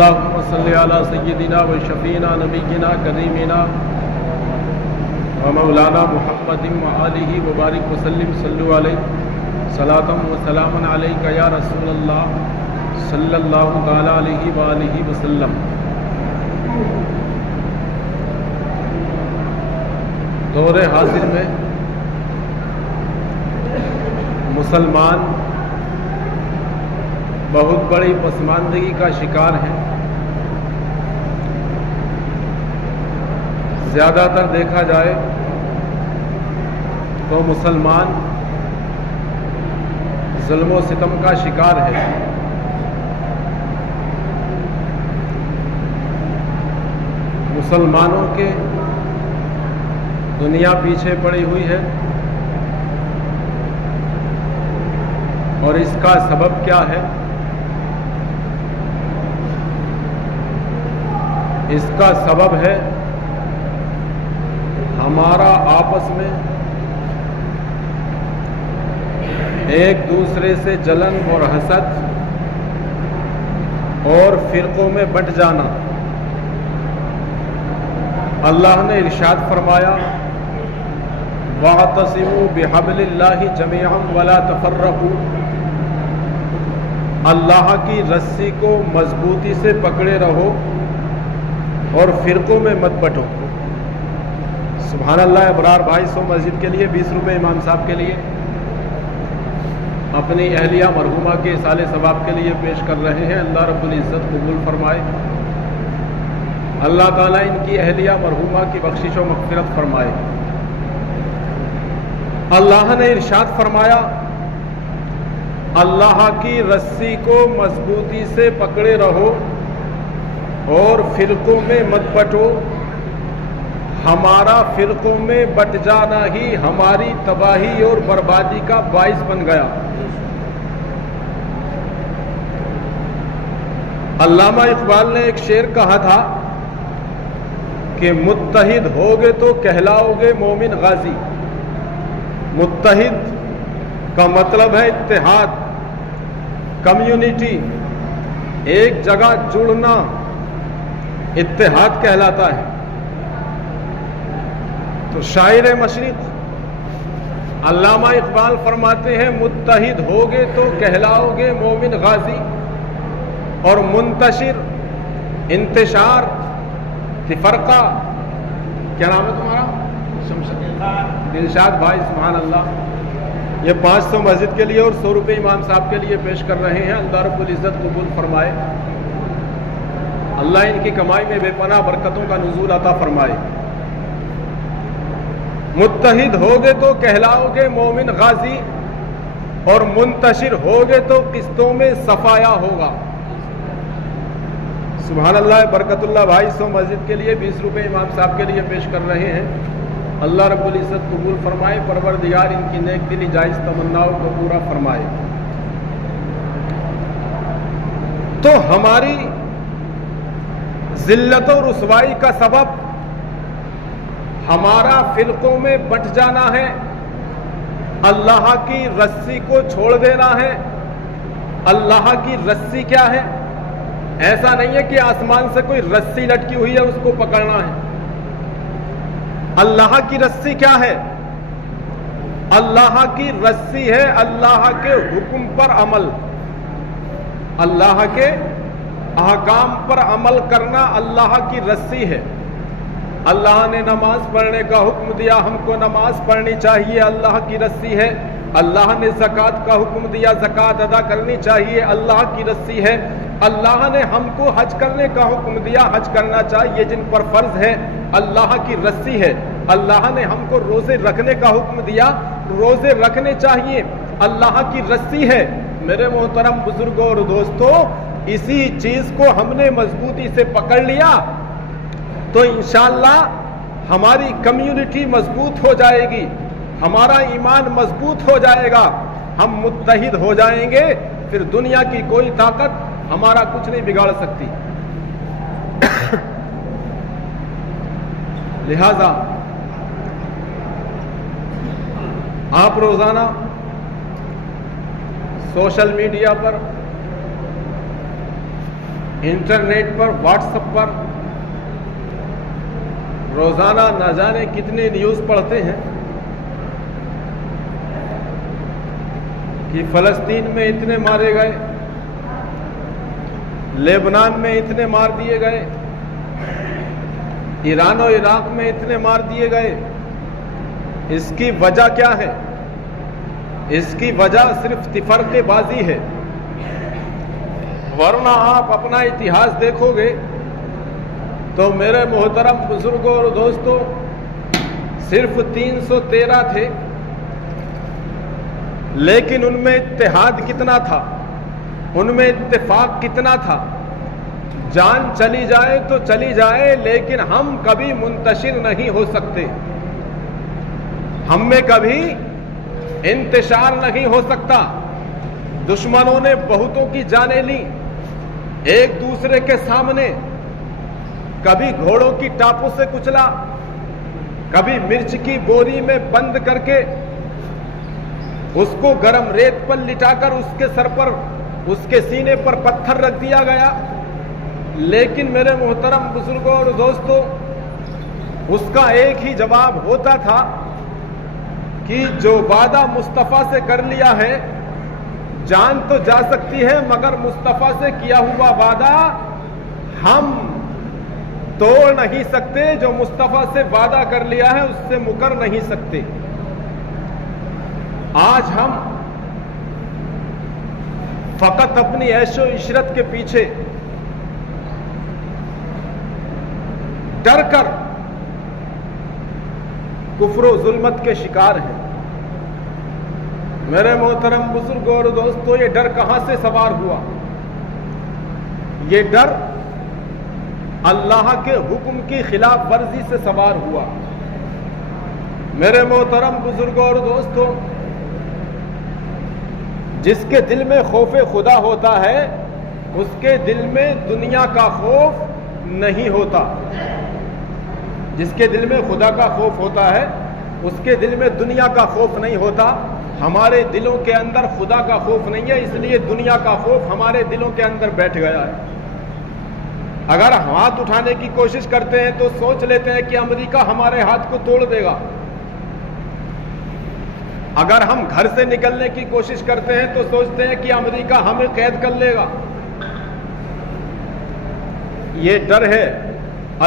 اللهم صل علی سیدنا و شفینا نبینا کریمنا و مولانا محمد و آلہ وبارک وسلم صلو علیہ صلاۃ و سلام علیک یا رسول اللہ صلی اللہ تعالی علیہ وآلہ وسلم۔ دور حاضر میں مسلمان بہت بڑی پسماندگی کا شکار ہیں۔ زیادہ تر دیکھا جائے تو مسلمان ظلم و ستم کا شکار ہے۔ مسلمانوں کے دنیا پیچھے پڑی ہوئی ہے، اور اس کا سبب کیا ہے؟ اس کا سبب ہے ہمارا آپس میں ایک دوسرے سے جلن اور حسد اور فرقوں میں بٹ جانا۔ اللہ نے ارشاد فرمایا وَاعْتَصِمُوا بِحَبْلِ اللَّهِ جَمِيعًا وَلَا تَفَرَّقُوا، اللہ کی رسی کو مضبوطی سے پکڑے رہو اور فرقوں میں مت بٹو۔ سبحان اللہ۔ ابرار بھائی 100 مسجد کے لیے 20 روپے امام صاحب کے لیے اپنی اہلیہ مرحومہ کے اصالِ ثواب کے لیے پیش کر رہے ہیں۔ اللہ رب العزت قبول فرمائے، اللہ تعالیٰ ان کی اہلیہ مرحومہ کی بخشش و مغفرت فرمائے۔ اللہ نے ارشاد فرمایا اللہ کی رسی کو مضبوطی سے پکڑے رہو اور فرقوں میں مت بٹو، ہمارا فرقوں میں بٹ جانا ہی ہماری تباہی اور بربادی کا باعث بن گیا۔ علامہ اقبال نے ایک شعر کہا تھا کہ متحد ہوگے تو کہلاؤ گے مومن غازی۔ متحد کا مطلب ہے اتحاد، کمیونٹی، ایک جگہ جڑنا اتحاد کہلاتا ہے۔ تو شاعر مشرق علامہ اقبال فرماتے ہیں متحد ہوگے تو کہلاؤ گے مومن غازی، اور منتشر، انتشار، تفرقہ، کیا نام ہے تمہارا؟ دلشاد بھائی، سبحان اللہ۔ یہ 500 مسجد کے لیے اور 100 روپے امام صاحب کے لیے پیش کر رہے ہیں۔ اللہ رب العزت قبول فرمائے، اللہ ان کی کمائی میں بے پناہ برکتوں کا نزول عطا فرمائے۔ متحد ہوگے تو کہلاؤ گے مومن غازی، اور منتشر ہوگے تو قسطوں میں صفایا ہوگا۔ سبحان اللہ۔ برکت اللہ بھائی 100 مسجد کے لیے 20 روپے امام صاحب کے لیے پیش کر رہے ہیں۔ اللہ رب العزت قبول فرمائے، پروردگار ان کی نیک دلی جائز تمناؤں کو پورا فرمائے۔ تو ہماری ذلت و رسوائی کا سبب ہمارا فرقوں میں بٹ جانا ہے، اللہ کی رسی کو چھوڑ دینا ہے۔ اللہ کی رسی کیا ہے؟ ایسا نہیں ہے کہ آسمان سے کوئی رسی لٹکی ہوئی ہے اس کو پکڑنا ہے۔ اللہ کی رسی کیا ہے؟ اللہ کی رسی ہے اللہ کے حکم پر عمل، اللہ کے احکام پر عمل کرنا اللہ کی رسی ہے۔ اللہ نے نماز پڑھنے کا حکم دیا، ہم کو نماز پڑھنی چاہیے، اللہ کی رسی ہے۔ اللہ نے زکوٰۃ کا حکم دیا، زکوٰۃ ادا کرنی چاہیے، اللہ کی رسی ہے۔ اللہ نے ہم کو حج کرنے کا حکم دیا، حج کرنا چاہیے جن پر فرض ہے، اللہ کی رسی ہے۔ اللہ نے ہم کو روزے رکھنے کا حکم دیا، روزے رکھنے چاہیے، اللہ کی رسی ہے۔ میرے محترم بزرگوں اور دوستوں، اسی چیز کو ہم نے مضبوطی سے پکڑ لیا تو انشاءاللہ ہماری کمیونٹی مضبوط ہو جائے گی، ہمارا ایمان مضبوط ہو جائے گا، ہم متحد ہو جائیں گے، پھر دنیا کی کوئی طاقت ہمارا کچھ نہیں بگاڑ سکتی۔ لہذا آپ روزانہ سوشل میڈیا پر انٹرنیٹ پر، واٹس ایپ پر روزانہ نہ جانے کتنے نیوز پڑھتے ہیں کہ فلسطین میں اتنے مارے گئے، لیبنان میں اتنے مار دیے گئے، ایران و عراق میں اتنے مار دیے گئے۔ اس کی وجہ کیا ہے؟ اس کی وجہ صرف تفرقے بازی ہے، ورنہ آپ اپنا اتہاس دیکھو گے تو میرے محترم بزرگوں اور دوستوں صرف 313 تھے، لیکن ان میں اتحاد کتنا تھا، ان میں اتفاق کتنا تھا۔ جان چلی جائے تو چلی جائے، لیکن ہم کبھی منتشر نہیں ہو سکتے، ہم میں کبھی انتشار نہیں ہو سکتا۔ دشمنوں نے بہتوں کی جانیں لی ایک دوسرے کے سامنے، کبھی گھوڑوں کی ٹاپوں سے کچلا، کبھی مرچ کی بوری میں بند کر کے اس کو گرم ریت پر لٹا کر اس کے سر پر، اس کے سینے پر پتھر رکھ دیا گیا۔ لیکن میرے محترم بزرگوں اور دوستوں اس کا ایک ہی جواب ہوتا تھا کہ جو وعدہ مصطفیٰ سے کر لیا ہے، جان تو جا سکتی ہے مگر مصطفیٰ سے کیا ہوا وعدہ ہم توڑ نہیں سکتے، جو مصطفیٰ سے وعدہ کر لیا ہے اس سے مکر نہیں سکتے۔ آج ہم فقط اپنی عیش و عشرت کے پیچھے ڈر کر کفر و ظلمت کے شکار ہیں۔ میرے محترم بزرگوں اور دوستوں، یہ ڈر کہاں سے سوار ہوا؟ یہ ڈر اللہ کے حکم کی خلاف ورزی سے سوار ہوا۔ میرے محترم بزرگوں اور دوستوں، جس کے دل میں خوف خدا ہوتا ہے اس کے دل میں دنیا کا خوف نہیں ہوتا۔ جس کے دل میں خدا کا خوف ہوتا ہے اس کے دل میں دنیا کا خوف نہیں ہوتا۔ ہمارے دلوں کے اندر خدا کا خوف نہیں ہے، اس لیے دنیا کا خوف ہمارے دلوں کے اندر بیٹھ گیا ہے۔ اگر ہاتھ اٹھانے کی کوشش کرتے ہیں تو سوچ لیتے ہیں کہ امریکہ ہمارے ہاتھ کو توڑ دے گا۔ اگر ہم گھر سے نکلنے کی کوشش کرتے ہیں تو سوچتے ہیں کہ امریکہ ہمیں قید کر لے گا۔ یہ ڈر ہے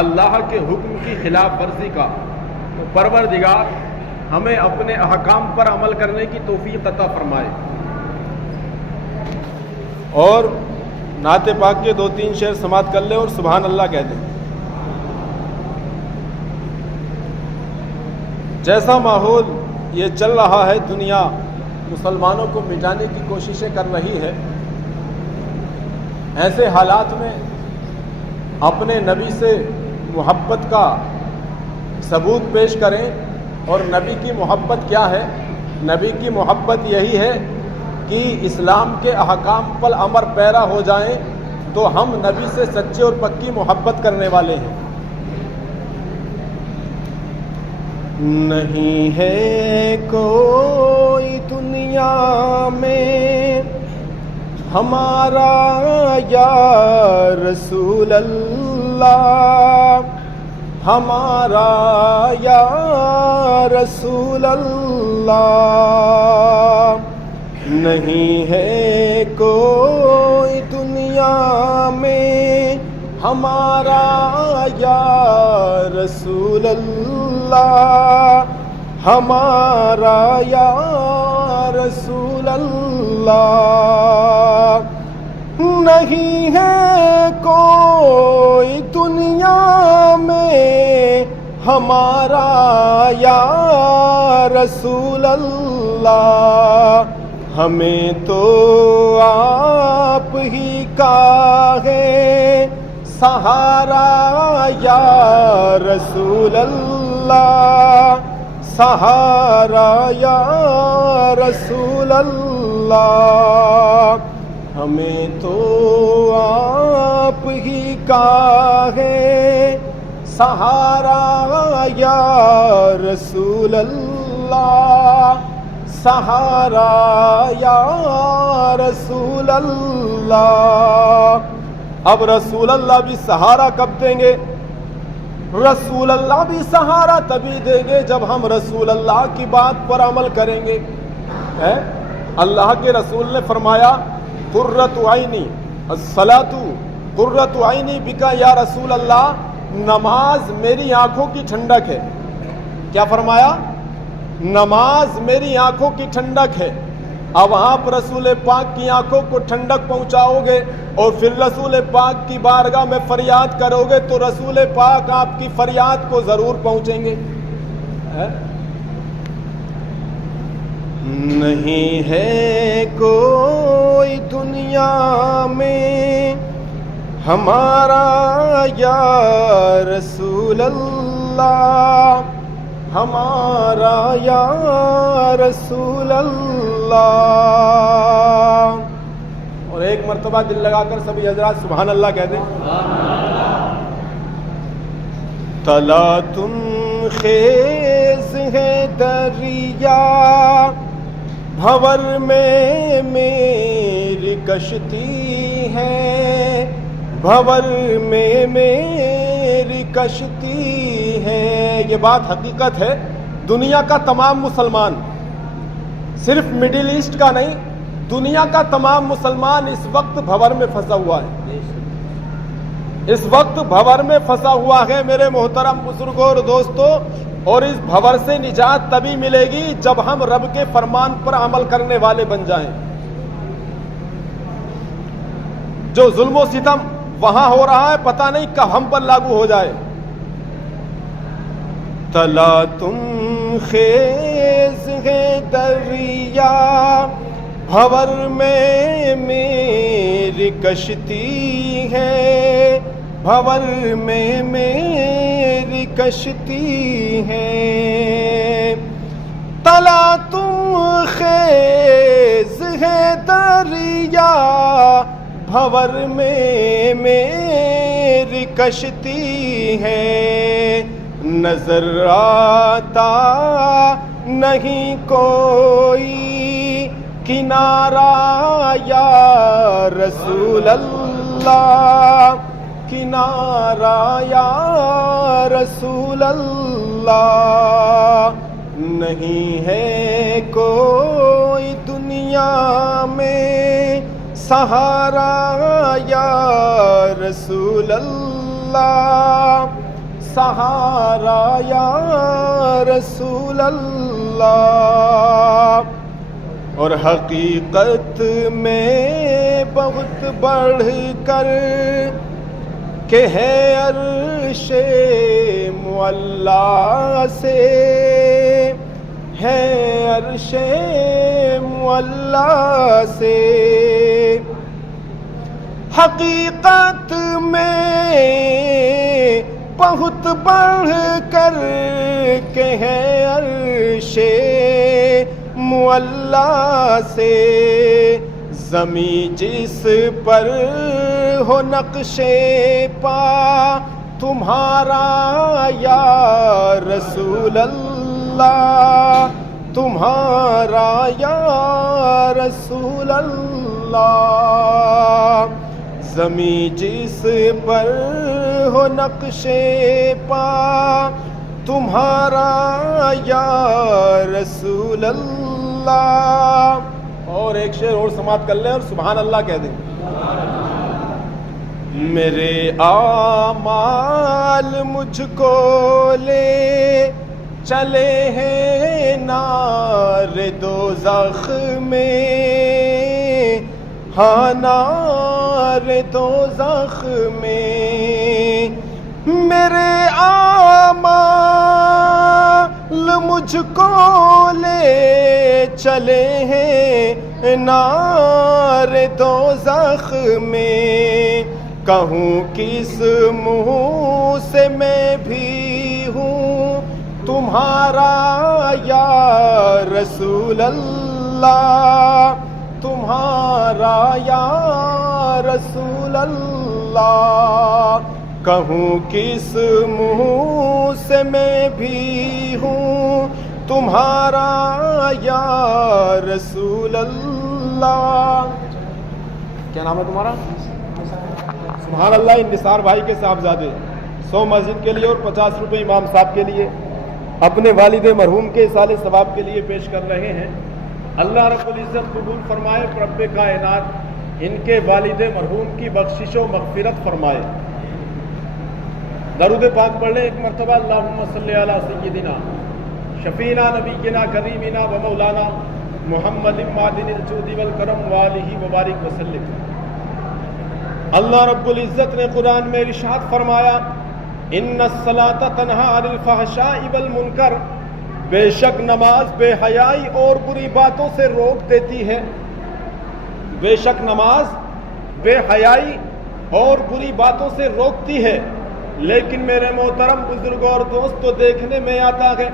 اللہ کے حکم کی خلاف ورزی کا۔ تو پروردگار ہمیں اپنے احکام پر عمل کرنے کی توفیق عطا فرمائے۔ اور نعت پاک کے 2-3 شعر سماعت کر لیں اور سبحان اللہ کہہ دیں۔ جیسا ماحول یہ چل رہا ہے، دنیا مسلمانوں کو مٹانے کی کوششیں کر رہی ہے، ایسے حالات میں اپنے نبی سے محبت کا ثبوت پیش کریں۔ اور نبی کی محبت کیا ہے؟ نبی کی محبت یہی ہے کہ اسلام کے احکام پر عمل پیرا ہو جائیں تو ہم نبی سے سچے اور پکی محبت کرنے والے ہیں۔ نہیں ہے کوئی دنیا میں ہمارا یا رسول اللہ، ہمارا یا رسول اللہ، نہیں ہے کوئی دنیا میں ہمارا یا رسول اللہ، ہمارا یا رسول اللہ، نہیں ہے کوئی دنیا میں ہمارا یا رسول اللہ، ہمیں تو آپ ہی کا ہے سہارا یا رسول اللہ، سہارا یا رسول اللہ، ہمیں تو آپ ہی کا ہے سہارا یا رسول اللہ، سہارا یا رسول اللہ۔ اب رسول اللہ بھی سہارا کب دیں گے؟ رسول اللہ بھی سہارا تبھی دیں گے جب ہم رسول اللہ کی بات پر عمل کریں گے. اللہ کے رسول نے فرمایا قرۃ عینی الصلاۃ قرۃ عینی بکا یا رسول اللہ، نماز میری آنکھوں کی ٹھنڈک ہے. کیا فرمایا؟ نماز میری آنکھوں کی ٹھنڈک ہے. اب آپ رسول پاک کی آنکھوں کو ٹھنڈک پہنچاؤ گے اور پھر رسول پاک کی بارگاہ میں فریاد کرو گے تو رسول پاک آپ کی فریاد کو ضرور پہنچیں گے. نہیں ہے کوئی دنیا میں ہمارا یا رسول اللہ، ہمارا یا رسول اللہ. اور ایک مرتبہ دل لگا کر سبھی حضرات سبحان اللہ کہہ دیں. تلا تم خیز ہے دریا، بھور میں میری کشتی ہے، بھور میں میری کشتی ہے. یہ بات حقیقت ہے. دنیا کا تمام مسلمان، صرف مڈل ایسٹ کا نہیں، دنیا کا تمام مسلمان اس وقت بھور میں پھنسا ہوا ہے. اس وقت بھور میں پھنسا ہوا ہے میرے محترم بزرگوں اور دوستوں. اور اس بھور سے نجات تبھی ملے گی جب ہم رب کے فرمان پر عمل کرنے والے بن جائیں. جو ظلم و ستم وہاں ہو رہا ہے پتہ نہیں کب ہم پر لاگو ہو جائے. تلا تم خیز ہے دریا، بھور میں میری کشتی ہے، بھور میں میری کشتی ہے. تلا تم خیز ہے دریا، بھور میں میری کشتی ہے. نظر آتا نہیں کوئی کنارہ یا رسول اللہ، کنارہ یا رسول اللہ. نہیں ہے کوئی دنیا میں سہارا یا رسول اللہ، سہارا یا رسول اللہ. اور حقیقت میں بہت بڑھ کر کہ ہے عرش معلیٰ سے، ہے عرش معلیٰ سے. حقیقت میں بہت بڑھ کر کہ ہے عرش معلیٰ سے. زمیں جس پر ہو نقش پا تمہارا یا رسول اللہ، تمہارا یا رسول اللہ. زمیں جس پر ہو نقش پا تمہارا یا رسول اللہ. اور ایک شعر اور سماعت کر لیں اور سبحان اللہ کہہ دیں. میرے اعمال مجھ کو لے چلے ہیں نار دوزخ میں، ہاں نار دوزخ میں. میرے اعمال مجھ کو لے چلے ہیں نار دوزخ میں. کہوں کس منہ سے میں بھی ہوں تمہارا یا رسول اللہ، تمہارا یا رسول اللہ. کہوں کس منہ سے میں بھی ہوں تمہارا یا رسول اللہ. کیا نام ہے تمہارا؟ سبحان اللہ، ان نثار بھائی کے صاحبزادے 100 مسجد کے لیے اور 50 روپے امام صاحب کے لیے اپنے والد مرحوم کے اصالِ ثواب کے لیے پیش کر رہے ہیں۔ اللہ رب العزت قبول فرمائے، رب کائنات ان کے والد مرحوم کی بخشش و مغفرت فرمائے۔ درود پاک پڑھ لیں ایک مرتبہ، اللہم صلی علی سیدنا شفینا نبینا کریمنا و مولانا محمد معدن الجود والکرم والہ وبارک وسلم۔ اللہ رب العزت نے قرآن میں ارشاد فرمایا، ان الصلاۃ تنہی عن الفحشاء والمنکر، بے شک نماز بے حیائی اور بری باتوں سے روک دیتی ہے۔ بے شک نماز بے حیائی اور بری باتوں سے روکتی ہے۔ لیکن میرے محترم بزرگوں اور دوستو، دیکھنے میں آتا ہے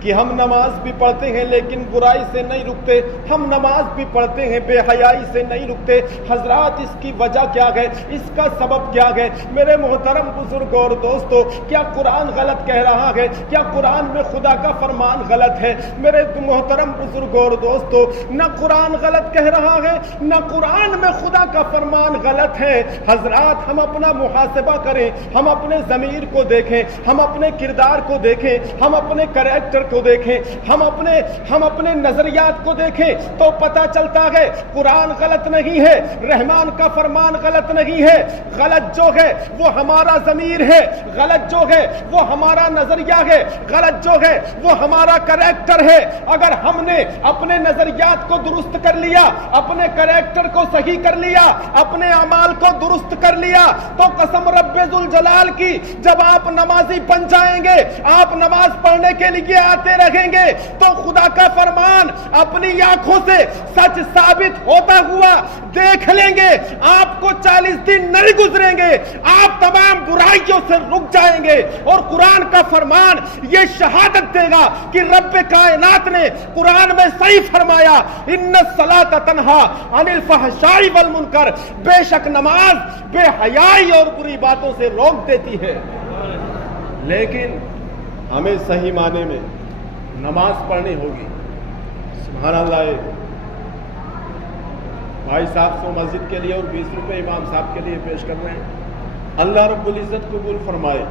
کہ ہم نماز بھی پڑھتے ہیں لیکن برائی سے نہیں رکتے، ہم نماز بھی پڑھتے ہیں بے حیائی سے نہیں رکتے۔ حضرات، اس کی وجہ کیا ہے؟ اس کا سبب کیا ہے؟ میرے محترم بزرگوں اور دوستو، کیا قرآن غلط کہہ رہا ہے؟ کیا قرآن میں خدا کا فرمان غلط ہے؟ میرے محترم بزرگوں اور دوستو، نہ قرآن غلط کہہ رہا ہے، نہ قرآن میں خدا کا فرمان غلط ہے۔ حضرات، ہم اپنا محاسبہ کریں، ہم اپنے ضمیر کو دیکھیں، ہم اپنے کردار کو دیکھیں، ہم اپنے کریکٹر کو دیکھیں، ہم اپنے نظریات کو دیکھیں تو پتہ چلتا ہے قرآن غلط نہیں ہے، رحمان کا فرمان غلط نہیں ہے۔ غلط جو ہے وہ ہمارا ضمیر ہے، غلط جو ہے وہ ہمارا نظریہ ہے، غلط جو ہے وہ ہمارا کریکٹر ہے۔ اگر ہم نے اپنے نظریات کو درست کر لیا، اپنے کریکٹر کو صحیح کر لیا، اپنے اعمال کو درست کر لیا، تو قسم رب ذوالجلال کی، جب آپ نمازی بن جائیں گے، آپ نماز پڑھنے کے لیے آتے رہیں گے، تو خدا کا فرمان اپنی آنکھوں سے سچ ثابت ہوتا ہوا دیکھ لیں گے۔ آپ کو 40 دن نہیں گزریں گے، آپ تمام برائیوں سے رک جائیں گے، اور قرآن کا فرمان یہ شہادت دے گا کہ رب کائنات نے قرآن میں صحیح فرمایا، ان الصلاۃ تنہی عن الفحشاء والمنکر، بے شک نماز بے حیائی اور بری باتوں سے روک دیتی ہے۔ لیکن ہمیں صحیح معنی میں نماز پڑھنی ہوگی۔ سبحان اللہ، بھائی صاحب 100 مسجد کے لیے اور 20 روپے امام صاحب کے لیے پیش کر رہے ہیں۔ اللہ رب العزت قبول فرمائے۔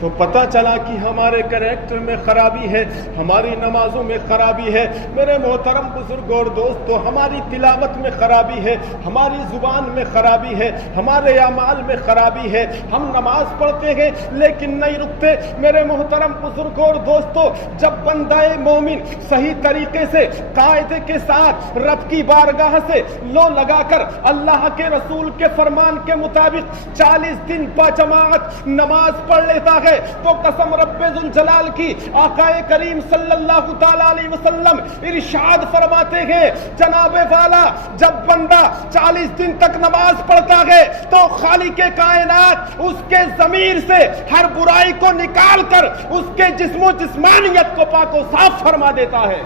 تو پتہ چلا کہ ہمارے کریکٹر میں خرابی ہے، ہماری نمازوں میں خرابی ہے۔ میرے محترم بزرگ اور دوستو، ہماری تلاوت میں خرابی ہے، ہماری زبان میں خرابی ہے، ہمارے اعمال میں خرابی ہے۔ ہم نماز پڑھتے ہیں لیکن نہیں رکتے۔ میرے محترم بزرگ اور دوستو، جب بندہ مومن صحیح طریقے سے قاعدے کے ساتھ رب کی بارگاہ سے لو لگا کر اللہ کے رسول کے فرمان کے مطابق 40 دن با جماعت نماز پڑھ لیتا ہے، تو قسم رب ذوالجلال کی، آقا کریم صلی اللہ تعالی علیہ وسلم ارشاد فرماتے ہیں، جناب والا، جب بندہ 40 دن تک نماز پڑھتا ہے تو خالق کائنات اس کے ضمیر سے ہر برائی کو نکال کر اس کے جسم و جسمانیت کو پاک و صاف فرما دیتا ہے۔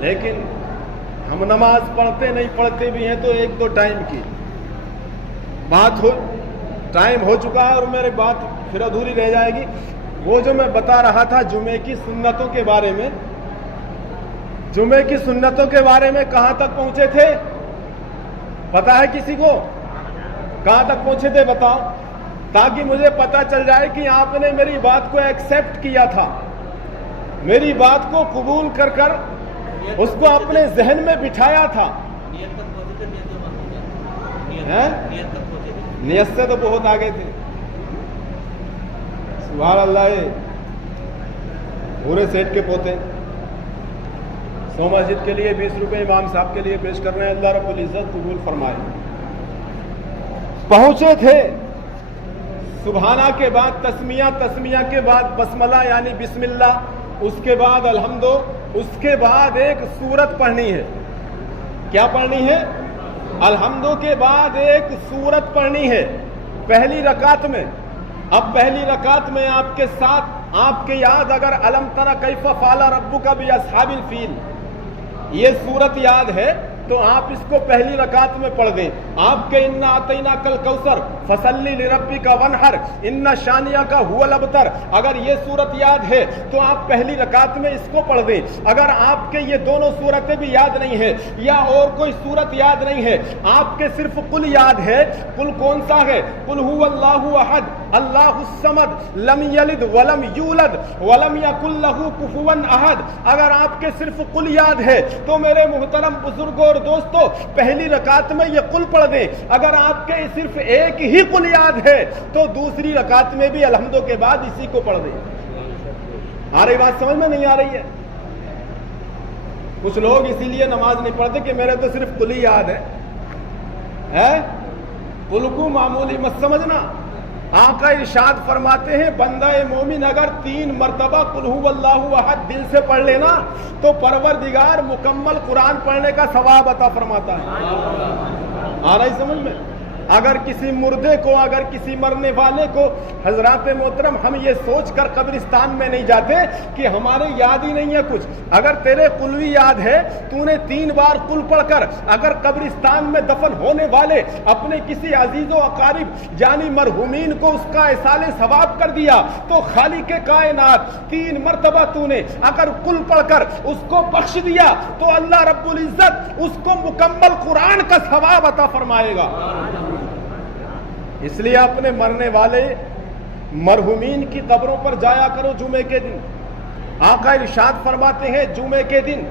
لیکن ہم نماز پڑھتے نہیں، پڑھتے بھی ہیں تو 1-2 ٹائم کی بات ہو، ٹائم ہو چکا ہے اور میری بات پھر ادھوری رہ جائے گی۔ وہ جو میں بتا رہا تھا جمعے کی سنتوں کے بارے میں، جمعے کی سنتوں کے بارے میں کہاں تک پہنچے تھے؟ پتا ہے کسی کو؟ کہاں تک پہنچے تھے بتاؤ، تاکہ مجھے پتا چل جائے کہ آپ نے میری بات کو ایکسیپٹ کیا تھا، میری بات کو قبول کر کر اس کو اپنے ذہن میں بٹھایا تھا۔ نیت سے تو بہت آگے تھے۔ سبحان اللہ، پورے سیٹ کے پوتے 100 مسجد کے لیے 20 روپے امام صاحب کے لیے پیش کر رہے ہیں۔ اللہ رب العزت قبول فرمائے۔ پہنچے تھے سبحانہ کے بعد تسمیہ، تسمیہ کے بعد بسملہ یعنی بسم اللہ، اس کے بعد الحمدو، اس کے بعد ایک سورت پڑھنی ہے۔ کیا پڑھنی ہے؟ الحمدو کے بعد ایک سورت پڑھنی ہے پہلی رکعت میں۔ اب پہلی رکعت میں آپ کے ساتھ، آپ کے یاد اگر الم تر کیف فعل ربک باصحاب الفیل یہ سورت یاد ہے تو آپ اس کو پہلی رکعت میں پڑھ دیں۔ آپ کے انا اعطیناک الکوثر فصلی لربک ونحر ان شانیک هو الابتر. اگر یہ صورت یاد ہے تو آپ پہلی رکعت میں اس کو پڑھ دیں. اگر آپ کے یہ دونوں صورتیں بھی یاد نہیں ہیں یا اور کوئی صورت یاد نہیں ہے, آپ کے صرف قل یاد ہے, قل کون سا ہے؟ قل هو اللہ احد اللہ الصمد لم یلد ولم یولد ولم یکن له کفوا احد. اگر آپ کے صرف قل یاد ہے تو میرے محترم بزرگوں اور دوستو پہلی رکعت میں یہ قل پڑھ دیں. اگر آپ کے صرف ایک ہی قل یاد ہے تو دوسری رکعت میں بھی الحمدو کے بعد اسی کو پڑھ دیں. آ رہی بات سمجھ میں نہیں آ رہی ہے؟ کچھ لوگ اسی لیے نماز نہیں پڑھتے کہ میرے تو صرف قل ہی یاد ہے. قل کو معمولی مت سمجھنا. آقا ارشاد فرماتے ہیں بندہ مومن اگر 3 مرتبہ قل هو اللہ احد دل سے پڑھ لینا تو پروردگار مکمل قرآن پڑھنے کا ثواب عطا فرماتا ہے. آ رہی سمجھ میں؟ اگر کسی مردے کو, اگر کسی مرنے والے کو, حضرات محترم ہم یہ سوچ کر قبرستان میں نہیں جاتے کہ ہمارے یاد ہی نہیں ہے کچھ. اگر تیرے قلوی یاد ہے, تو نے 3 بار قل پڑھ کر اگر قبرستان میں دفن ہونے والے اپنے کسی عزیز و اقارب یعنی مرحومین کو اس کا ایصال ثواب کر دیا تو خالق کائنات 3 مرتبہ تو نے اگر قل پڑھ کر اس کو بخش دیا تو اللہ رب العزت اس کو مکمل قرآن کا ثواب عطا فرمائے گا. اس لیے اپنے مرنے والے مرحومین کی قبروں پر جایا کرو جمعے کے دن. آقا ارشاد فرماتے ہیں جمعے کے دن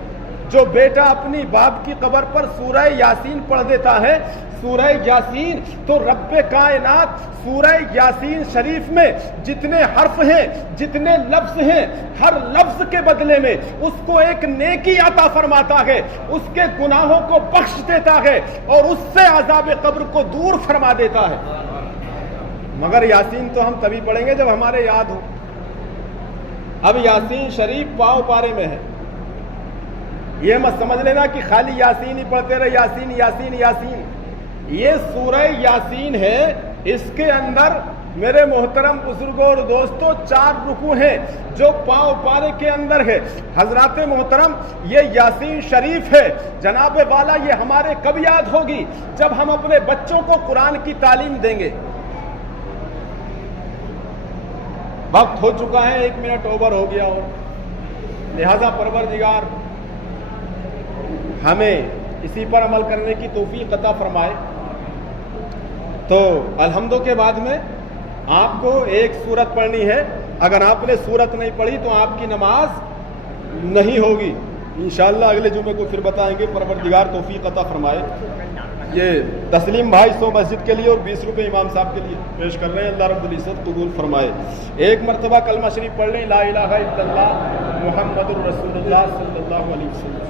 جو بیٹا اپنی باپ کی قبر پر سورہ یاسین پڑھ دیتا ہے, سورہ یاسین تو رب کائنات سورہ یاسین شریف میں جتنے حرف ہیں, جتنے لفظ ہیں, ہر لفظ کے بدلے میں اس کو ایک نیکی عطا فرماتا ہے, اس کے گناہوں کو بخش دیتا ہے اور اس سے عذاب قبر کو دور فرما دیتا ہے. مگر یاسین تو ہم تبھی پڑھیں گے جب ہمارے یاد ہو. اب یاسین شریف پاؤ پارے میں ہے. یہ مت سمجھ لینا کہ خالی یاسین ہی پڑھتے رہے, یاسین یاسین یاسین. یہ سورہ یاسین ہے, اس کے اندر میرے محترم بزرگوں اور دوستوں 4 رکوع ہیں جو پاؤ پارے کے اندر ہے. حضرات محترم یہ یاسین شریف ہے جناب والا, یہ ہمارے کب یاد ہوگی؟ جب ہم اپنے بچوں کو قرآن کی تعلیم دیں گے. وقت ہو چکا ہے, 1 منٹ اوور ہو گیا, اور لہذا پروردگار ہمیں اسی پر عمل کرنے کی توفیق عطا فرمائے. تو الحمدو کے بعد میں آپ کو ایک سورت پڑھنی ہے. اگر آپ نے سورت نہیں پڑھی تو آپ کی نماز نہیں ہوگی. انشاءاللہ اگلے جمعے کو پھر بتائیں گے. پروردگار توفیق عطا فرمائے. یہ تسلیم بھائی 100 مسجد کے لیے اور 20 روپے امام صاحب کے لیے پیش کر رہے ہیں. اللہ رب العزت قبول فرمائے. ایک مرتبہ کلمہ شریف پڑھ لیں, لا الہ الا اللہ محمد الرسول اللہ صلی اللہ علیہ وسلم.